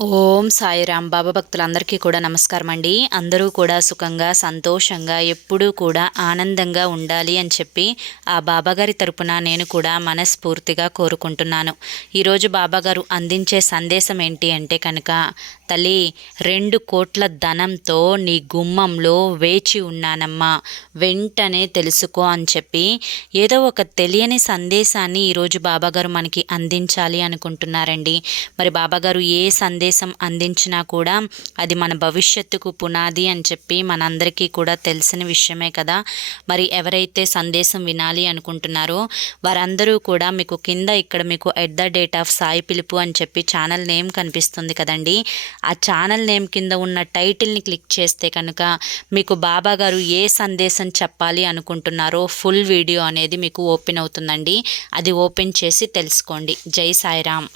ఓం సాయిరాం. బాబా భక్తులందరికీ కూడా నమస్కారం అండి. అందరూ కూడా సుఖంగా సంతోషంగా ఎప్పుడూ కూడా ఆనందంగా ఉండాలి అని చెప్పి ఆ బాబాగారి తరపున నేను కూడా మనస్ఫూర్తిగా కోరుకుంటున్నాను. ఈరోజు బాబాగారు అందించే సందేశం ఏంటి అంటే కనుక, తల్లి 2 కోట్ల ధనంతో నీ గుమ్మంలో వేచి ఉన్నానమ్మా, వెంటనే తెలుసుకో అని చెప్పి ఏదో ఒక తెలియని సందేశాన్ని ఈరోజు బాబాగారు మనకి అందించాలి అనుకుంటున్నారండి. మరి బాబాగారు ఏ సందేశం అందించినా కూడా అది మన భవిష్యత్తుకు పునాది అని చెప్పి మనందరికీ కూడా తెలిసిన విషయమే కదా. మరి ఎవరైతే సందేశం వినాలి అనుకుంటున్నారో వారందరూ కూడా మీకు కింద ఇక్కడ మీకు @సాయి పిలుపు అని చెప్పి ఛానల్ నేమ్ కనిపిస్తుంది కదండి. ఆ ఛానల్ నేమ్ కింద ఉన్న టైటిల్ని క్లిక్ చేస్తే కనుక మీకు బాబాగారు ఏ సందేశం చెప్పాలి అనుకుంటున్నారో ఫుల్ వీడియో అనేది మీకు ఓపెన్ అవుతుందండి. అది ఓపెన్ చేసి తెలుసుకోండి. జై సాయిరామ్.